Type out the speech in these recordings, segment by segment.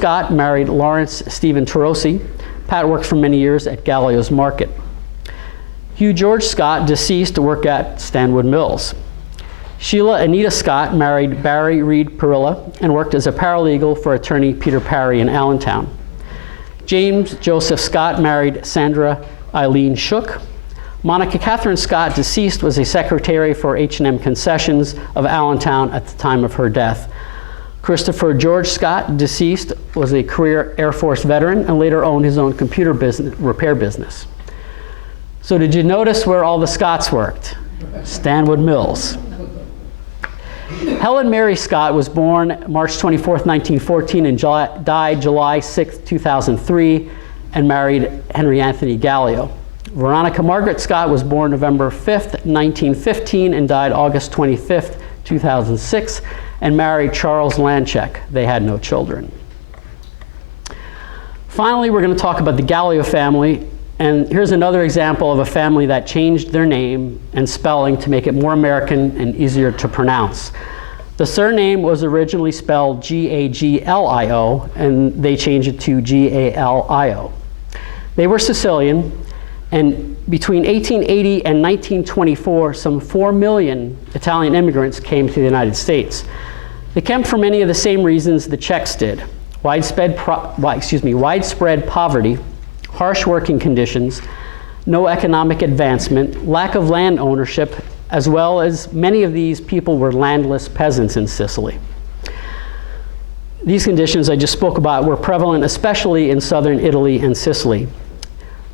Scott married Lawrence Stephen Tarosi. Pat worked for many years at Gallio's Market. Hugh George Scott, deceased, worked at Stanwood Mills. Sheila Anita Scott married Barry Reed Perilla and worked as a paralegal for attorney Peter Parry in Allentown. James Joseph Scott married Sandra Eileen Shook. Monica Catherine Scott, deceased, was a secretary for H&M Concessions of Allentown at the time of her death. Christopher George Scott, deceased, was a career Air Force veteran and later owned his own computer repair business. So did you notice where all the Scotts worked? Stanwood Mills. Helen Mary Scott was born March 24th, 1914 and died July 6th, 2003 and married Henry Anthony Gallio. Veronica Margaret Scott was born November 5th, 1915 and died August 25th, 2006 and married Charles Lanchek. They had no children. Finally, we're going to talk about the Gallio family. And here's another example of a family that changed their name and spelling to make it more American and easier to pronounce. The surname was originally spelled G-A-G-L-I-O, and they changed it to G-A-L-I-O. They were Sicilian, and between 1880 and 1924, some 4 million Italian immigrants came to the United States. They came for many of the same reasons the Czechs did: widespread poverty, harsh working conditions, no economic advancement, lack of land ownership, as well as many of these people were landless peasants in Sicily. These conditions I just spoke about were prevalent especially in southern Italy and Sicily.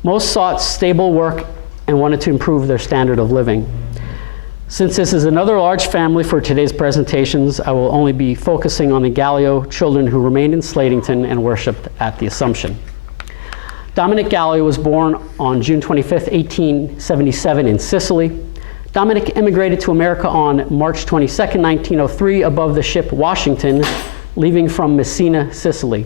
Most sought stable work and wanted to improve their standard of living. Since this is another large family for today's presentations, I will only be focusing on the Gallio children who remained in Slatington and worshiped at the Assumption. Dominic Gallio was born on June 25th, 1877 in Sicily. Dominic immigrated to America on March 22nd, 1903 above the ship Washington, leaving from Messina, Sicily.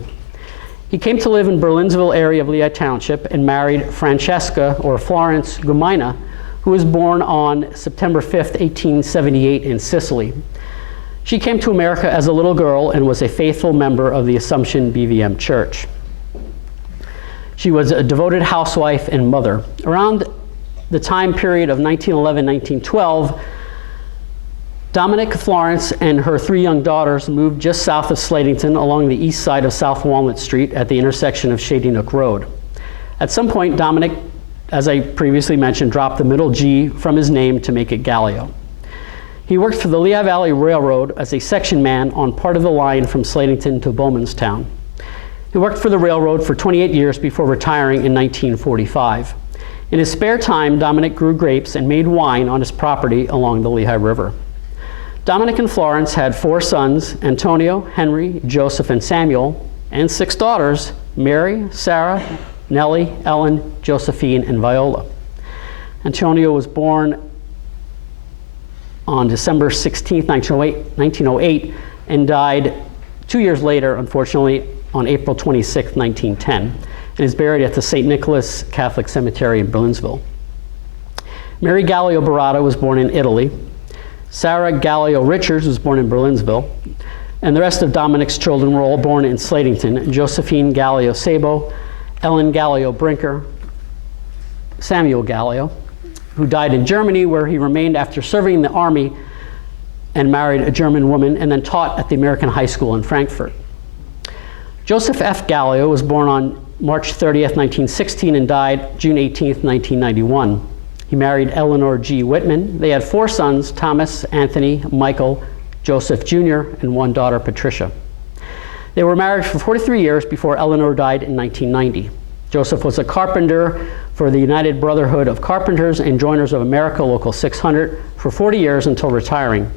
He came to live in Berlinsville area of Lehigh Township and married Francesca, or Florence Gumaina, who was born on September 5th, 1878 in Sicily. She came to America as a little girl and was a faithful member of the Assumption BVM Church. She was a devoted housewife and mother. Around the time period of 1911-1912, Dominic, Florence, and her 3 young daughters moved just south of Slatington along the east side of South Walnut Street at the intersection of Shady Nook Road. At some point, Dominic, as I previously mentioned, dropped the middle G from his name to make it Gallio. He worked for the Lehigh Valley Railroad as a section man on part of the line from Slatington to Bowmanstown. He worked for the railroad for 28 years before retiring in 1945. In his spare time, Dominic grew grapes and made wine on his property along the Lehigh River. Dominic and Florence had 4 sons: Antonio, Henry, Joseph, and Samuel, and 6 daughters: Mary, Sarah, Nellie, Ellen, Josephine, and Viola. Antonio was born on December 16, 1908, and died 2 years later, unfortunately, on April 26, 1910, and is buried at the St. Nicholas Catholic Cemetery in Berlinsville. Mary Gallio Barata was born in Italy. Sarah Gallio Richards was born in Berlinsville, and the rest of Dominic's children were all born in Slatington: Josephine Gallio Sabo, Ellen Gallio Brinker, Samuel Gallio, who died in Germany, where he remained after serving in the army and married a German woman, and then taught at the American High School in Frankfurt. Joseph F. Gallio was born on March 30th, 1916 and died June 18th, 1991. He married Eleanor G. Whitman. They had 4 sons: Thomas, Anthony, Michael, Joseph Jr., and 1 daughter, Patricia. They were married for 43 years before Eleanor died in 1990. Joseph was a carpenter for the United Brotherhood of Carpenters and Joiners of America, Local 600, for 40 years until retiring.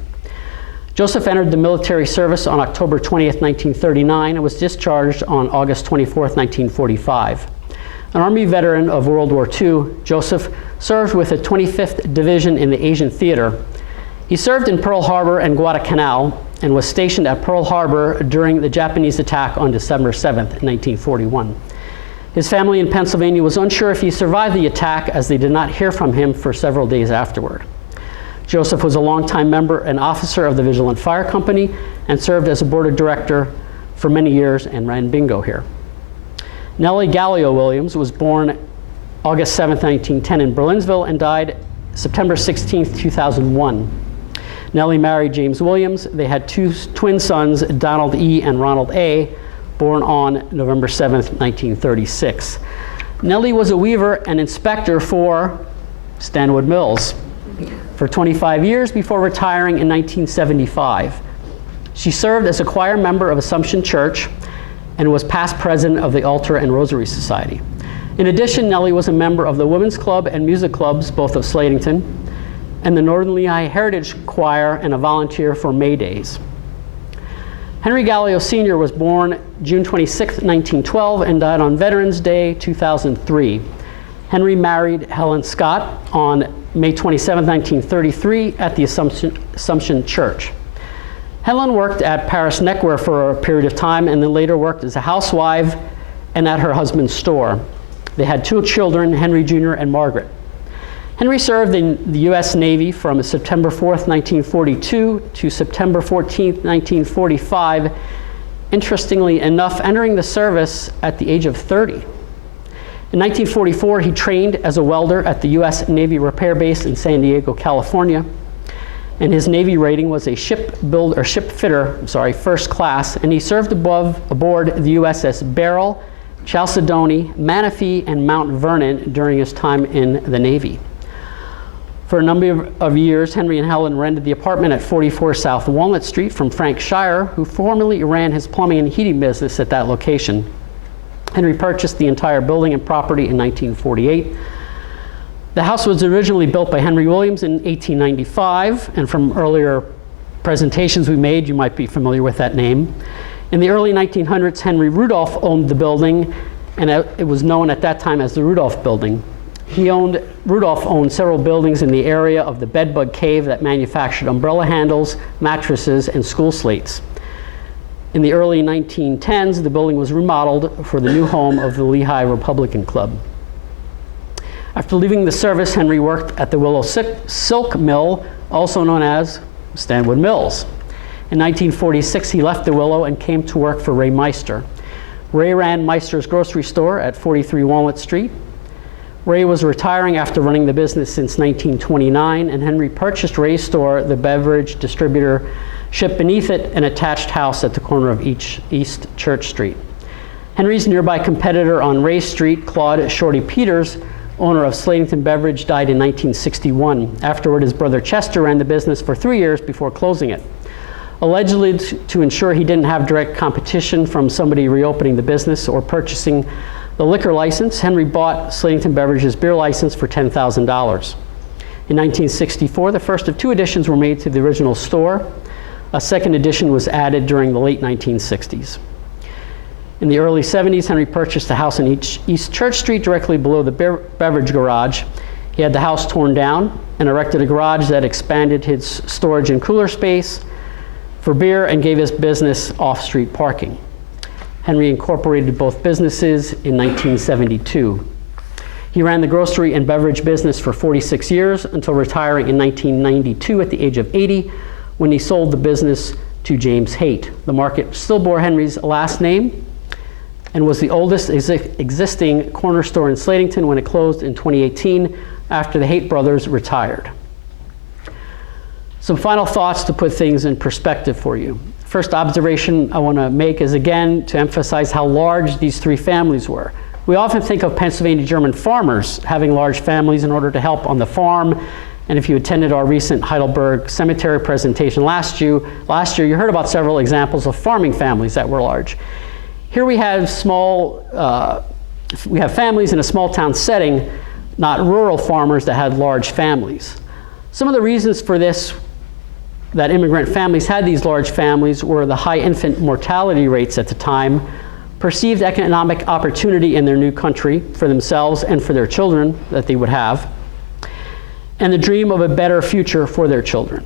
Joseph entered the military service on October 20th, 1939, and was discharged on August 24th, 1945. An Army veteran of World War II, Joseph served with the 25th Division in the Asian Theater. He served in Pearl Harbor and Guadalcanal and was stationed at Pearl Harbor during the Japanese attack on December 7th, 1941. His family in Pennsylvania was unsure if he survived the attack, as they did not hear from him for several days afterward. Joseph was a longtime member and officer of the Vigilant Fire Company and served as a board of director for many years and ran bingo here. Nellie Gallio Williams was born August 7, 1910 in Berlinsville and died September 16, 2001. Nellie married James Williams. They had two twin sons, Donald E. and Ronald A., born on November 7, 1936. Nellie was a weaver and inspector for Stanwood Mills for 25 years before retiring in 1975. She served as a choir member of Assumption Church and was past president of the Altar and Rosary Society. In addition, Nellie was a member of the Women's Club and Music Clubs, both of Slatington, and the Northern Lehigh Heritage Choir, and a volunteer for May Days. Henry Gallio Sr. was born June 26, 1912, and died on Veterans Day, 2003. Henry married Helen Scott on May 27, 1933, at the Assumption Church. Helen worked at Paris Neckwear for a period of time and then later worked as a housewife and at her husband's store. They had two children, Henry Jr. and Margaret. Henry served in the U.S. Navy from September 4th, 1942 to September 14th, 1945, interestingly enough, entering the service at the age of 30. In 1944, he trained as a welder at the U.S. Navy repair base in San Diego, California, and his Navy rating was a ship fitter, first class, and he served aboard the USS Beryl, Chalcedony, Manistee, and Mount Vernon during his time in the Navy. For a number of years, Henry and Helen rented the apartment at 44 South Walnut Street from Frank Shire, who formerly ran his plumbing and heating business at that location. Henry purchased the entire building and property in 1948. The house was originally built by Henry Williams in 1895, and from earlier presentations we made, you might be familiar with that name. In the early 1900s, Henry Rudolph owned the building, and it was known at that time as the Rudolph Building. Rudolph owned several buildings in the area of the Bedbug Cave that manufactured umbrella handles, mattresses, and school slates. In the early 1910s, the building was remodeled for the new home of the Lehigh Republican Club. After leaving the service, Henry worked at the Willow Silk Mill, also known as Stanwood Mills. In 1946, he left the Willow and came to work for Ray Meister. Ray ran Meister's grocery store at 43 Walnut Street. Ray was retiring after running the business since 1929, and Henry purchased Ray's store, the beverage distributorship beneath it, an attached house at the corner of East Church Street. Henry's nearby competitor on Ray Street, Claude Shorty Peters, owner of Slatington Beverage, died in 1961. Afterward, his brother Chester ran the business for 3 years before closing it. Allegedly to ensure he didn't have direct competition from somebody reopening the business or purchasing the liquor license, Henry bought Slatington Beverage's beer license for $10,000. In 1964, the first of 2 additions were made to the original store. A second addition was added during the late 1960s. In the early 70s, Henry purchased a house in East Church Street directly below the beverage garage. He had the house torn down and erected a garage that expanded his storage and cooler space for beer and gave his business off-street parking. Henry incorporated both businesses in 1972. He ran the grocery and beverage business for 46 years until retiring in 1992 at the age of 80, when he sold the business to James Haight. The market still bore Henry's last name and was the oldest existing corner store in Slatington when it closed in 2018 after the Haight brothers retired. Some final thoughts to put things in perspective for you. First observation I want to make is, again, to emphasize how large these 3 families were. We often think of Pennsylvania German farmers having large families in order to help on the farm. And if you attended our recent Heidelberg Cemetery presentation last year, you heard about several examples of farming families that were large. Here we have families in a small town setting, not rural farmers that had large families. Some of the reasons for this, that immigrant families had these large families, were the high infant mortality rates at the time, perceived economic opportunity in their new country for themselves and for their children that they would have, and the dream of a better future for their children.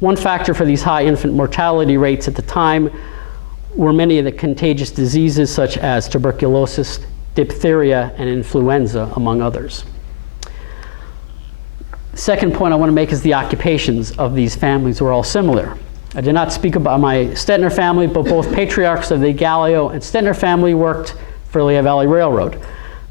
One factor for these high infant mortality rates at the time were many of the contagious diseases such as tuberculosis, diphtheria, and influenza, among others. Second point I want to make is the occupations of these families were all similar. I did not speak about my Stettner family, but both patriarchs of the Gallio and Stettner family worked for the Lehigh Valley Railroad.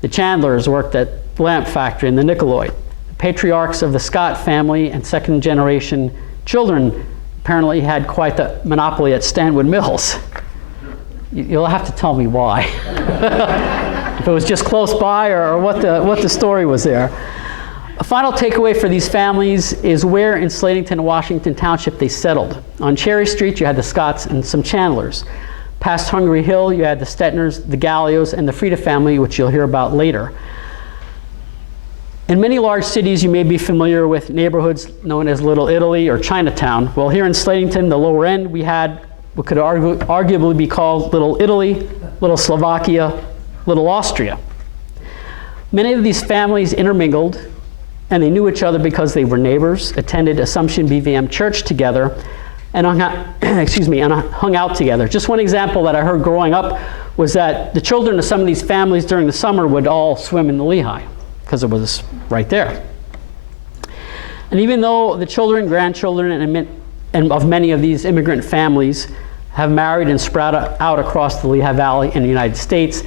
The Chandlers worked at the lamp factory in the Nicolloid. The patriarchs of the Scott family and second generation children apparently had quite the monopoly at Stanwood Mills. You'll have to tell me why. If it was just close by or what the story was there. A final takeaway for these families is where in Slatington and Washington Township they settled. On Cherry Street, you had the Scotts and some Chandlers. Past Hungary Hill, you had the Stettners, the Gallios, and the Frieda family, which you'll hear about later. In many large cities, you may be familiar with neighborhoods known as Little Italy or Chinatown. Well, here in Slatington, the lower end, we had what could arguably be called Little Italy, Little Slovakia, Little Austria. Many of these families intermingled, and they knew each other because they were neighbors, attended Assumption BVM Church together, and hung out together. Just one example that I heard growing up was that the children of some of these families during the summer would all swim in the Lehigh, because it was right there. And even though the children, grandchildren, and of many of these immigrant families have married and spread out across the Lehigh Valley in the United States,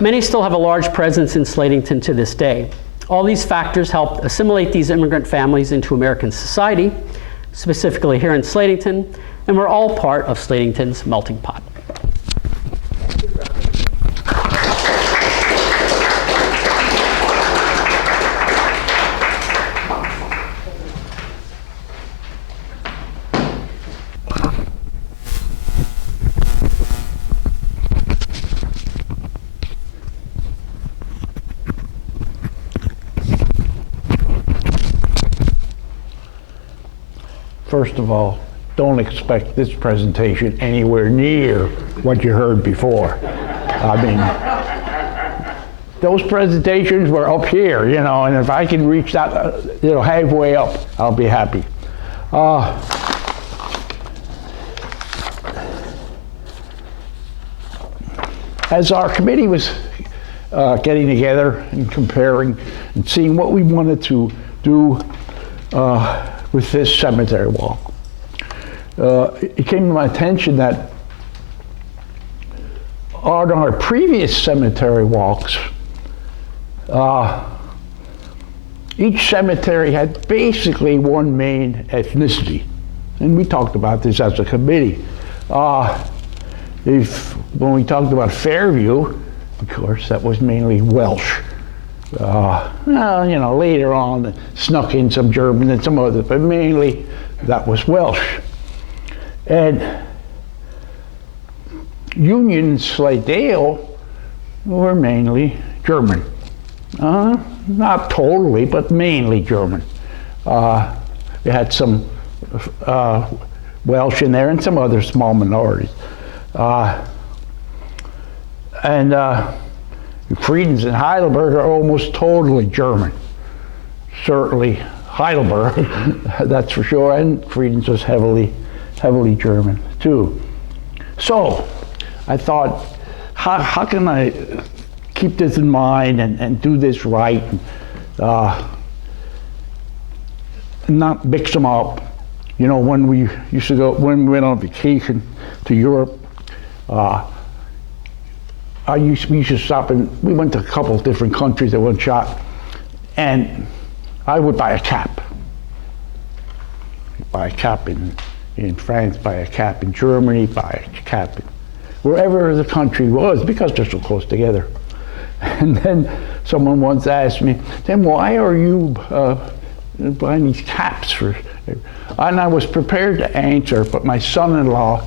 many still have a large presence in Slatington to this day. All these factors helped assimilate these immigrant families into American society, specifically here in Slatington, and we're all part of Slatington's melting pot. First of all, don't expect this presentation anywhere near what you heard before. I mean, those presentations were up here, you know, and if I can reach that, halfway up, I'll be happy. As our committee was getting together and comparing and seeing what we wanted to do with this cemetery wall, it came to my attention that on our previous cemetery walks, each cemetery had basically one main ethnicity. And we talked about this as a committee. When we talked about Fairview, of course, that was mainly Welsh. Later on, it snuck in some German and some others, but mainly that was Welsh. And Union and Slidale were mainly German. Not totally, but mainly German. We had some Welsh in there and some other small minorities. Friedens and Heidelberg are almost totally German. Certainly Heidelberg, that's for sure, and Friedens was heavily German too. So I thought, how can I keep this in mind and do this right, and not mix them up? You know, when we went on vacation to Europe, we used to stop we went to a couple of different countries at one shot, and I would buy a cap. Buy a cap in France, buy a cap in Germany, buy a cap in wherever the country was, because they're so close together. And then someone once asked me, then why are you buying these caps for? And I was prepared to answer, but my son-in-law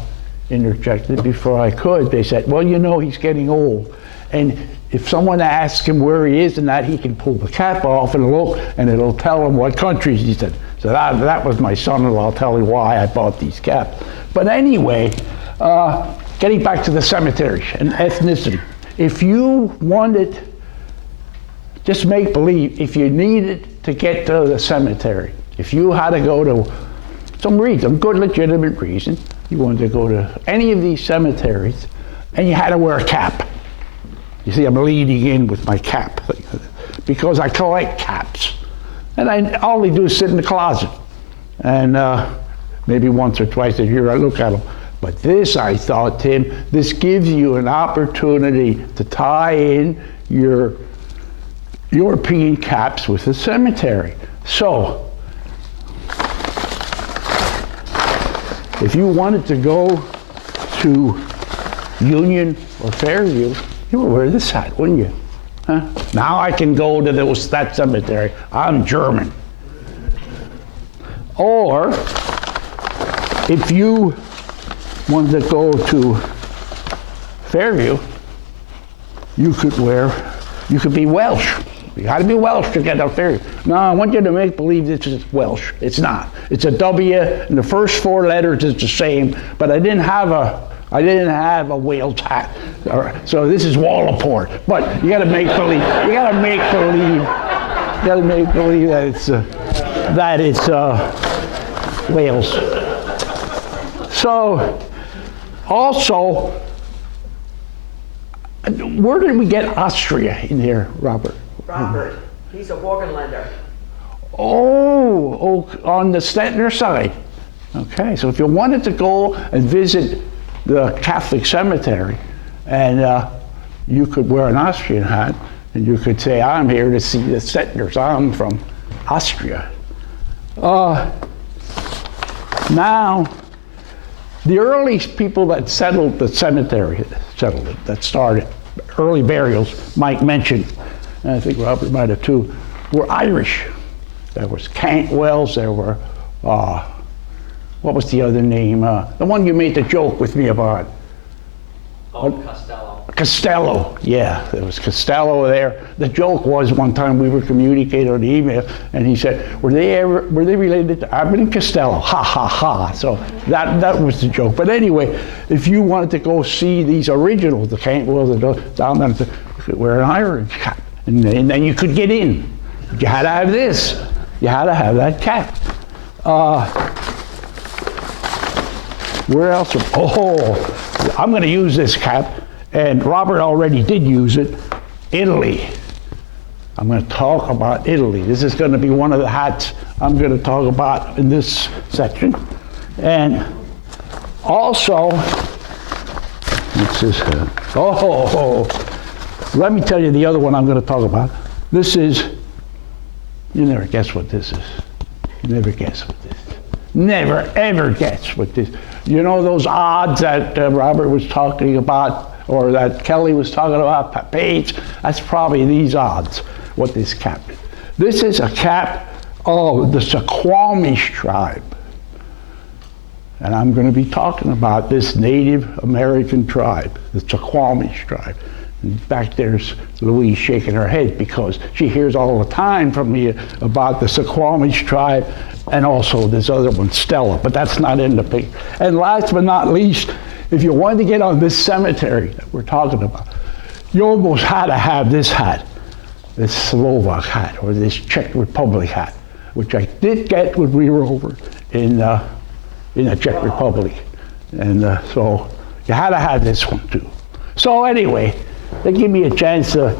interjected before I could. They said, well, he's getting old, and if someone asks him where he is and that, he can pull the cap off and look, and it'll tell him what countries he's in. So that was my son-in-law telling why I bought these caps. But anyway, getting back to the cemetery and ethnicity. If you wanted, just make believe, if you needed to get to the cemetery, if you had to go to some reason, good legitimate reason, you wanted to go to any of these cemeteries, and you had to wear a cap. You see, I'm leading in with my cap, because I collect caps. And all they do is sit in the closet. And maybe once or twice a year I look at them. But this, I thought, Tim, this gives you an opportunity to tie in your European caps with the cemetery. So, if you wanted to go to Union or Fairview, you would wear this hat, wouldn't you? Huh? Now I can go to that cemetery. I'm German. Or, if you wanted to go to Fairview, you could be Welsh. You got to be Welsh to get to Fairview. No, I want you to make believe this is Welsh. It's not. It's a W, and the first 4 letters is the same. But I didn't have a Wales hat, so this is Wallaport. But you got to make believe. You got to make believe. You got to make believe that it's Wales. So, also, where did we get Austria in here, Robert? Robert, he's a Morgenländer. Oh, on the Stettner side. Okay, so if you wanted to go and visit the Catholic cemetery, and you could wear an Austrian hat, and you could say, I'm here to see the Stettners, I'm from Austria. Now, the early people that settled the cemetery, that started early burials, Mike mentioned, and I think Robert might have too, were Irish. There was Cantwells, there were, what was the other name? The one you made the joke with me about. Oh, Costello. Costello, yeah, there was Costello there. The joke was one time we were communicating on email, and he said, were they related to Abbott and Costello? Ha ha ha. So that was the joke. But anyway, if you wanted to go see these originals, the Cantwells, down there, you could wear an Irish cap, and then you could get in. You had to have this. You had to have that cap. Where else? Oh, I'm going to use this cap. And Robert already did use it. Italy. I'm going to talk about Italy. This is going to be one of the hats I'm going to talk about in this section. And also, what's this? Let me tell you the other one I'm going to talk about. This is, you never guess what this is. You never guess what this is. Never, ever guess what this is. You know those odds that Robert was talking about, or that Kelly was talking about, Page? That's probably these odds, what this cap is. This is a cap of the Squamish tribe. And I'm going to be talking about this Native American tribe, the Squamish tribe. And back there's Louise shaking her head because she hears all the time from me about the Squamish tribe and also this other one, Stella, but that's not in the picture. And last but not least, if you wanted to get on this cemetery that we're talking about, you almost had to have this hat, this Slovak hat, or this Czech Republic hat, which I did get when we were over in the Czech Republic. And so you had to have this one too. So anyway, they give me a chance to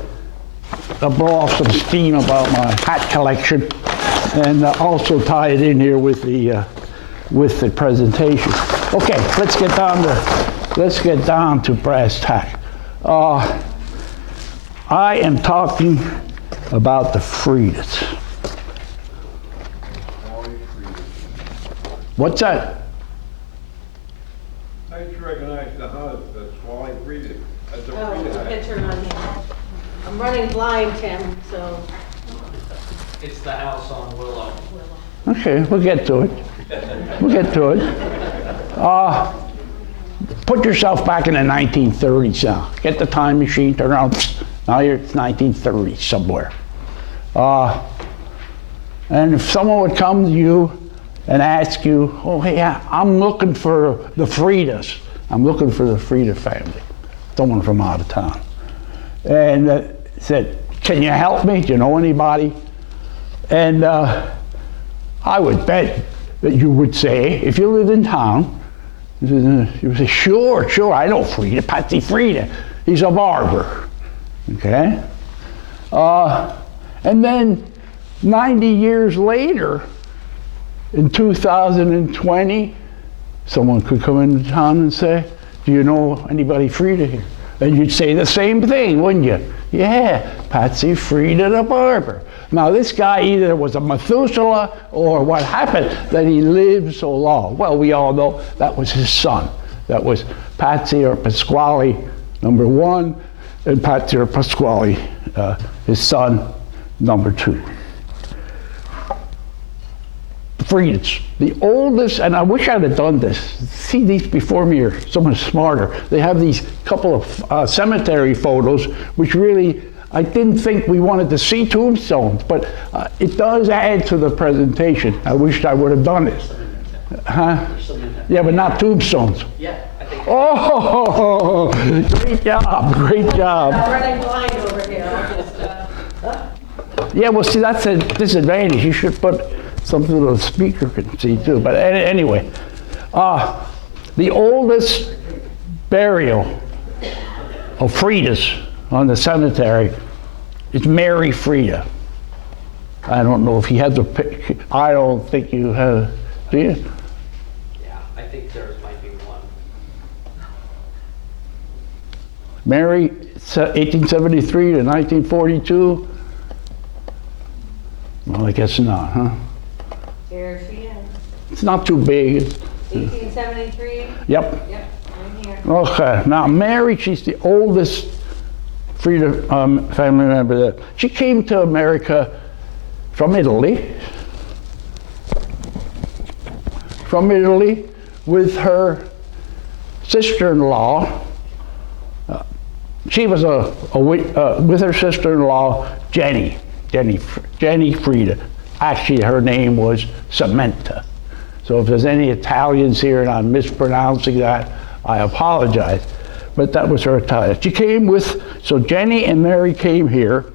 blow off some steam about my hat collection, and also tie it in here with the presentation. Okay, let's get down to brass tack. I am talking about the Fridas. What's that? I just recognize the house, that's Wally Frieda. That's a Oh, Frieda hat. picture on here. I'm running blind, Tim, so. It's the house on Willow. Okay, we'll get to it. We'll get to it. Put yourself back in the 1930s now. Get the time machine, turn around. Now it's 1930s somewhere. And if someone would come to you and ask you, oh, hey, I'm looking for the Fridas. I'm looking for the Frieda family. Someone from out of town. And said, can you help me? Do you know anybody? And I would bet that you would say, if you lived in town, you would say, sure, I know Frieda, Patsy Frieda. He's a barber, okay? And then 90 years later, in 2020, someone could come into town and say, do you know anybody Frida here? And you'd say the same thing, wouldn't you? Yeah, Patsy Frida the barber. Now this guy either was a Methuselah or what happened that he lived so long? Well, we all know that was his son. That was Patsy or Pasquale, number 1, and Patsy or Pasquale, his son, number 2. Fridas, the oldest, and I wish I'd have done this. See these before me are someone smarter. They have these couple of cemetery photos, which really, I didn't think we wanted to see tombstones, but it does add to the presentation. I wished I would have done it. Huh? Yeah, but not tombstones. Yeah, I think. Oh, great job, great job. I'm running blind over here. I'll just, Yeah, well, see, that's a disadvantage. You should put something that the speaker can see too. But anyway, the oldest burial of Fridas on the cemetery is Mary Frida. I don't know if he has a picture. I don't think you have. Do you? Yeah, I think there might be one. Mary, 1873 to 1942. Well, I guess not, huh? here she is. It's not too big. 1873. Yep. Yep, I'm here. Okay. Now, Mary, she's the oldest Frida family member. That she came to America from Italy. With her sister-in-law. She was with her sister-in-law, Jenny Frida. Actually, her name was Samantha. So if there's any Italians here and I'm mispronouncing that, I apologize. But that was her Italian. She came with, so Jenny and Mary came here,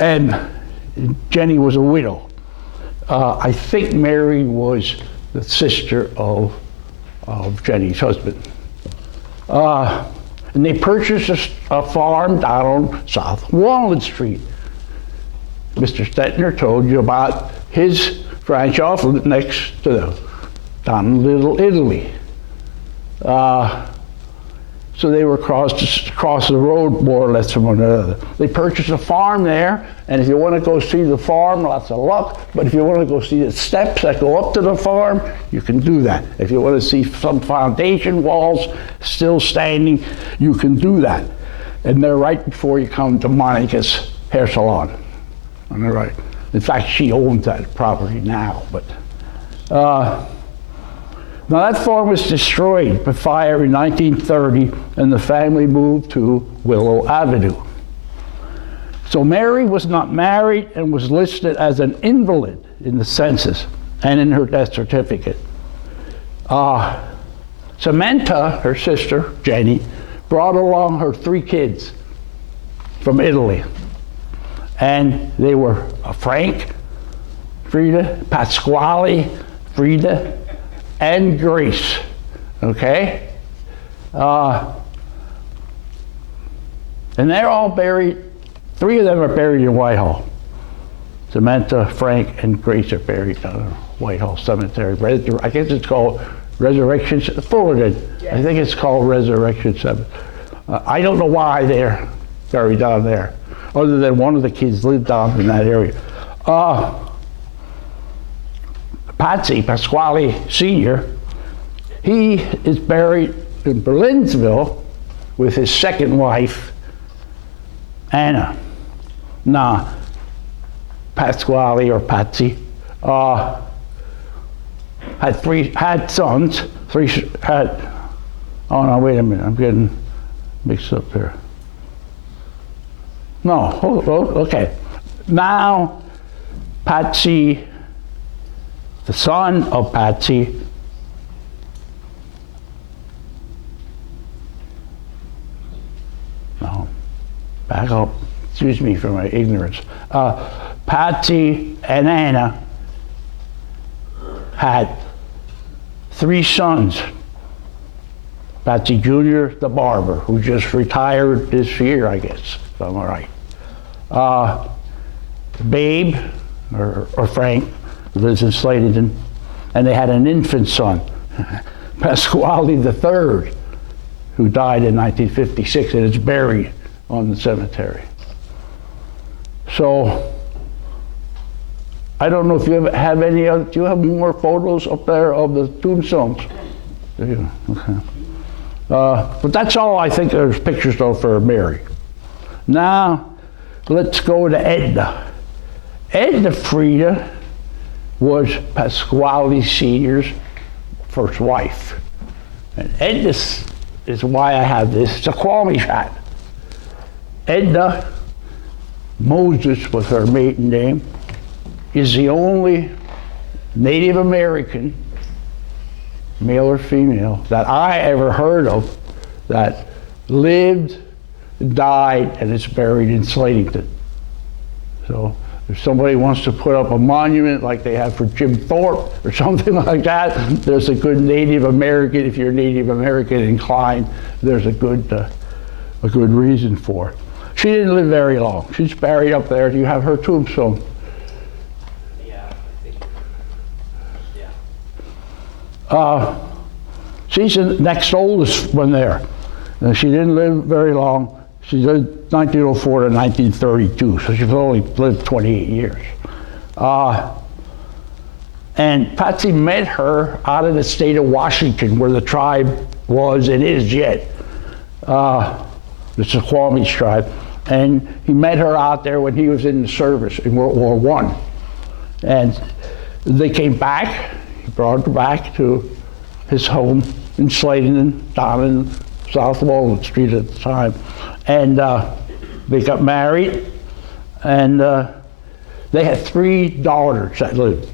and Jenny was a widow. I think Mary was the sister of Jenny's husband. And they purchased a farm down on South Walnut Street. Mr. Stettner told you about his ranch off next to down in Little Italy. So they were across the road more or less from one another. They purchased a farm there, and if you want to go see the farm, lots of luck. But if you want to go see the steps that go up to the farm, you can do that. If you want to see some foundation walls still standing, you can do that. And they're right before you come to Monica's hair salon. On the right. In fact, she owns that property now. But now that farm was destroyed by fire in 1930, and the family moved to Willow Avenue. So Mary was not married and was listed as an invalid in the census and in her death certificate. Samantha, her sister, Jenny, brought along her 3 kids from Italy. And they were Frank, Frida, Pasquale, Frida, and Grace, okay? And they're all buried, 3 of them are buried in Whitehall. Samantha, Frank, and Grace are buried down in Whitehall Cemetery. I guess it's called Resurrection, Fullerton. Yes. I think it's called Resurrection Cemetery. I don't know why they're buried down there, other than one of the kids lived down in that area. Patsy, Pasquale Sr., he is buried in Berlinsville with his second wife, Anna. Now, Pasquale or Patsy had sons. Oh no, wait a minute, I'm getting mixed up there. No, okay. Now, Patsy, the son of Patsy, no, back up, excuse me for my ignorance. Patsy and Anna had 3 sons. Patsy Jr., the barber, who just retired this year, I guess, if I'm all right. Babe, or Frank, who lives in Slatington, and they had an infant son Pasquale III, who died in 1956 and is buried on the cemetery. So, I don't know if you have any other, do you have more photos up there of the tombstones? Do you? Okay. But that's all I think there's pictures of for Mary. Now, let's go to Edna. Edna Frida was Pasquale Sr.'s first wife. And Edna is why I have this. It's a Kwame shot. Edna Moses was her maiden name, is the only Native American, male or female, that I ever heard of that lived, died, and is buried in Slatington. So if somebody wants to put up a monument like they have for Jim Thorpe or something like that, there's a good Native American, if you're Native American inclined, there's a good reason for it. She didn't live very long. She's buried up there. Do you have her tombstone? Yeah, I think, yeah. She's the next oldest one there. She didn't live very long. She lived 1904 to 1932, so she's only lived 28 years. And Patsy met her out of the state of Washington, where the tribe was and is yet. The Squamish tribe. And he met her out there when he was in the service in World War I. And they came back. He brought her back to his home in Slatington, down in South Walnut Street at the time. And they got married, and they had 3 daughters that lived.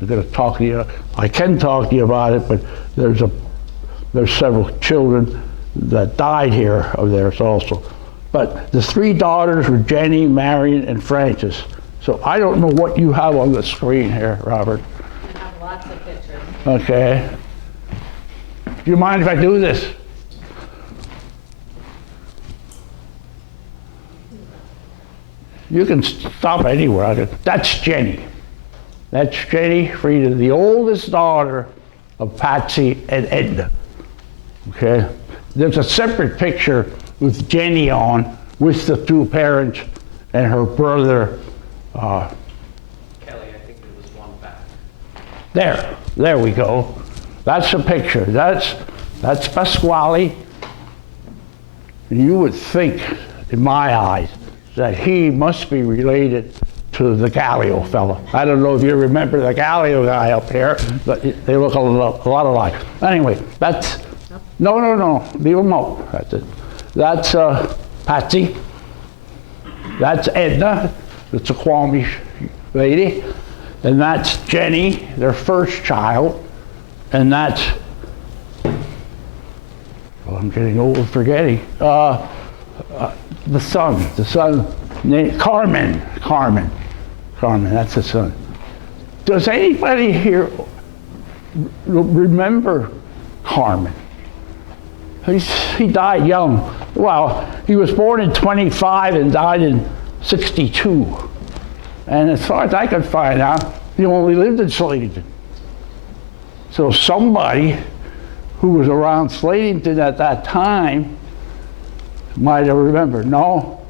I'm going to talk to you. I can talk to you about it, but there's several children that died here of theirs also. But the 3 daughters were Jenny, Marion, and Frances. So I don't know what you have on the screen here, Robert. I have lots of pictures. Okay. Do you mind if I do this? You can stop anywhere. That's Jenny. That's Jenny Frida, the oldest daughter of Patsy and Edna. Okay? There's a separate picture with Jenny on, with the 2 parents and her brother. Kelly, I think there was one back. There we go. That's a picture. That's Pasquale. And you would think, in my eyes, that he must be related to the Gallio fellow. I don't know if you remember the Gallio guy up here, but they look a lot alike. Anyway, that's, no, leave them out. That's it. That's Patsy. That's Edna, the Squamish lady. And that's Jenny, their first child. And that's, well, I'm getting old and forgetting. The son named Carmen, that's the son. Does anybody here remember Carmen? He died young. Well, he was born in 25 and died in 62. And as far as I could find out, he only lived in Slatington. So somebody who was around Slatington at that time might have remembered. No,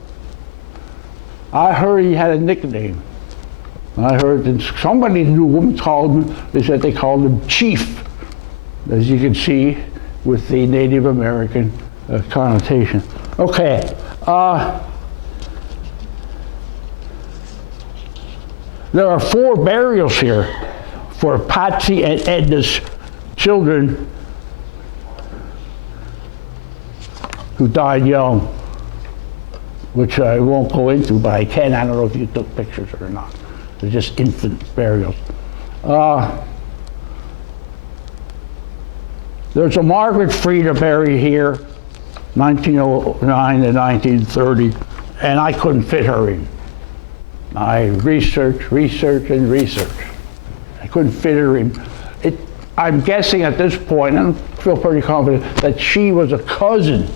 I heard he had a nickname. I heard that somebody knew him, called him, they said they called him Chief, as you can see with the Native American connotation. Okay, there are 4 burials here for Patsy and Edna's children who died young, which I won't go into, but I can. I don't know if you took pictures or not. They're just infant burials. There's a Margaret Frida buried here, 1909 to 1930, and I couldn't fit her in. I researched. I couldn't fit her in. I'm guessing at this point, and I feel pretty confident, that she was a cousin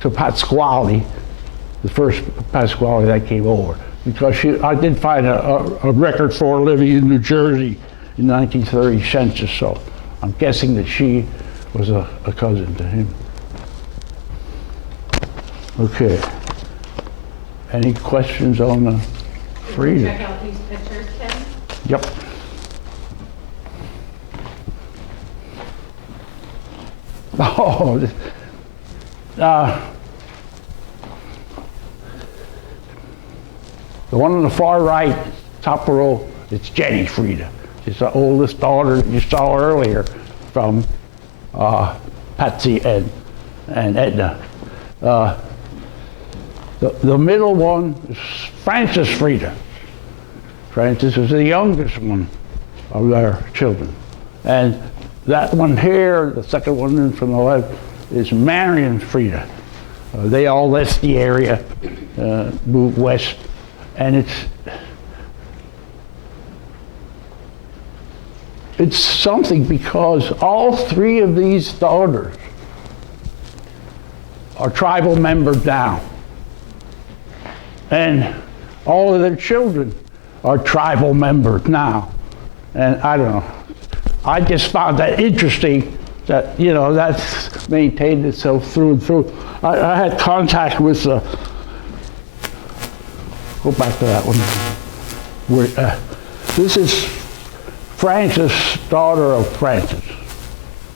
to Pasquale, the first Pasquale that came over. Because I did find a record for her living in New Jersey in 1930 census. So I'm guessing that she was a cousin to him. Okay. Any questions on the Frida? Check out these pictures, Tim. Yep. Oh, the one on the far right, top row, it's Jenny Frida. She's the oldest daughter that you saw earlier from Patsy and Edna. The middle one is Frances Frida. Frances is the youngest one of their children. And that one here, the second one in from the left, is Marion Frida. They all left the area, moved west, and it's something because all three of these daughters are tribal members now. And all of their children are tribal members now. And I don't know, I just found that interesting that, you know, that's maintained itself through and through. I had contact with, go back to that one. Where, this is Frances, daughter of Frances.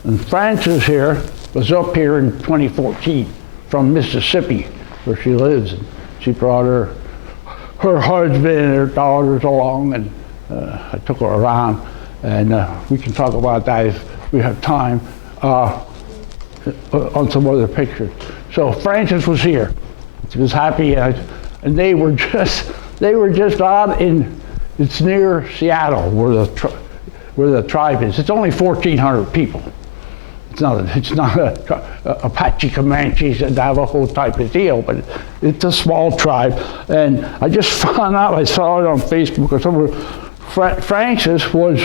And Frances here was up here in 2014 from Mississippi, where she lives. And she brought her husband and her daughters along, and I took her around. And we can talk about that if we have time on some other pictures. So Frances was here. She was happy, and they were just out in. It's near Seattle, where the tribe is. It's only 1,400 people. It's not a Apache, Comanches, and Navajo type of deal, but it's a small tribe. And I just found out, I saw it on Facebook or somewhere, Frances was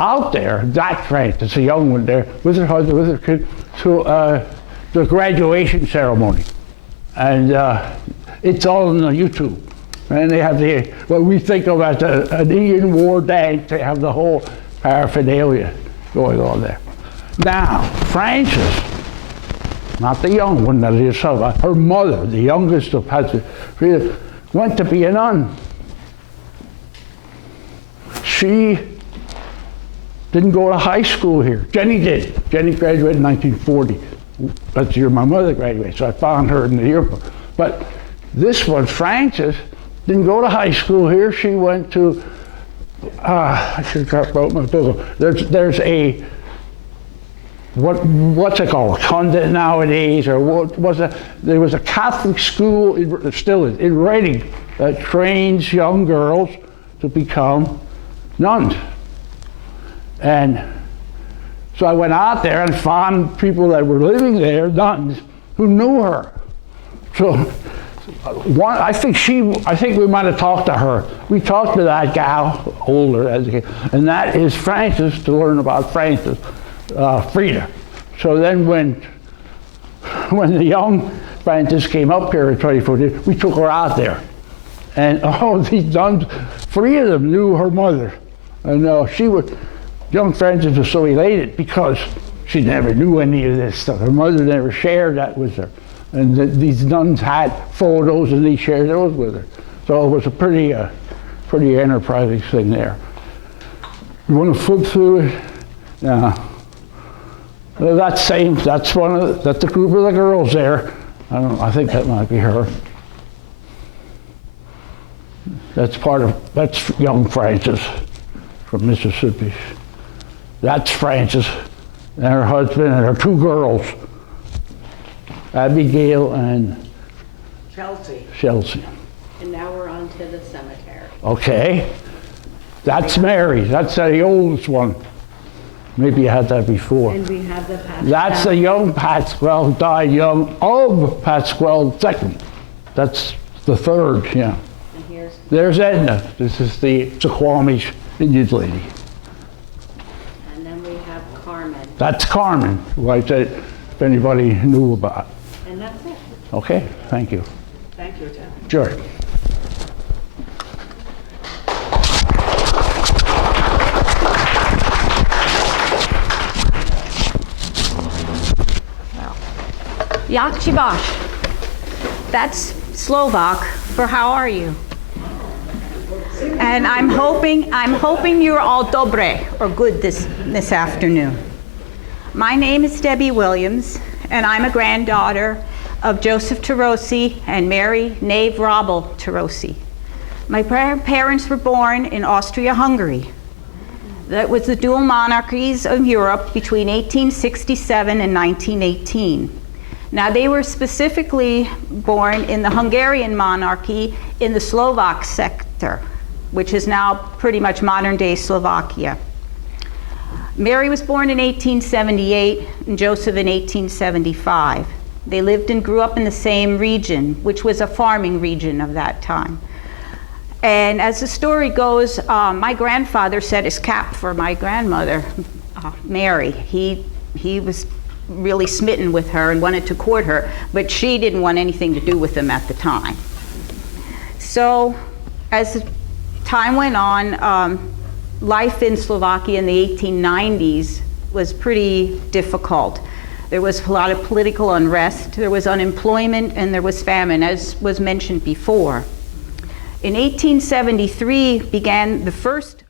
out there, that Frances, a young one there, with her husband, with her kid, to the graduation ceremony. And it's all on YouTube. And they have what we think of as an Indian war dance. They have the whole paraphernalia going on there. Now, Frances, not the young one that is her mother, the youngest of Patsy, went to be a nun. She didn't go to high school here. Jenny did. Jenny graduated in 1940. That's the year my mother graduated, so I found her in the yearbook. But this one, Frances, didn't go to high school here. She went to, I should have wrote my book. There's a, what's it called, a convent nowadays, or what was it? There was a Catholic school, still is, in Reading, that trains young girls to become nuns. And so I went out there and found people that were living there, nuns, who knew her. So I think we might have talked to her. We talked to that gal, older, and that is Frances, to learn about Frances, Frida. So then when the young Frances came up here in 2014, we took her out there. And these nuns, 3 of them knew her mother. And young Frances was so elated because she never knew any of this stuff. Her mother never shared that with her. And these nuns had photos and they shared those with her. So it was a pretty enterprising thing there. You want to flip through it? Yeah. That's a group of the girls there. I think that might be her. That's young Frances from Mississippi. That's Frances and her husband and her 2 girls, Abigail and Chelsea. And now we're on to the cemetery. Okay. That's Mary. That's the oldest one. Maybe you had that before. And we have the Pasquale. That's the young Pasquale, died young of Pasquale II. That's the 3rd, yeah. And there's Edna. This is the Suquamish Indian lady. And then we have Carmen. That's Carmen, who I said if anybody knew about. And that's it. Okay, thank you. Thank you, Tim. Sure. Jak ci máš? That's Slovak for how are you? And I'm hoping you're all dobre, or good this afternoon. My name is Debbie Williams, and I'm a granddaughter of Joseph Tarosi and Mary Nave Robel Tarosi. My parents were born in Austria-Hungary. That was the dual monarchies of Europe between 1867 and 1918. Now, they were specifically born in the Hungarian monarchy in the Slovak sector, which is now pretty much modern-day Slovakia. Mary was born in 1878 and Joseph in 1875. They lived and grew up in the same region, which was a farming region of that time. And as the story goes, my grandfather set his cap for my grandmother, Mary. He was really smitten with her and wanted to court her, but she didn't want anything to do with him at the time. So as time went on, life in Slovakia in the 1890s was pretty difficult. There was a lot of political unrest, there was unemployment, and there was famine, as was mentioned before. In 1873 began the first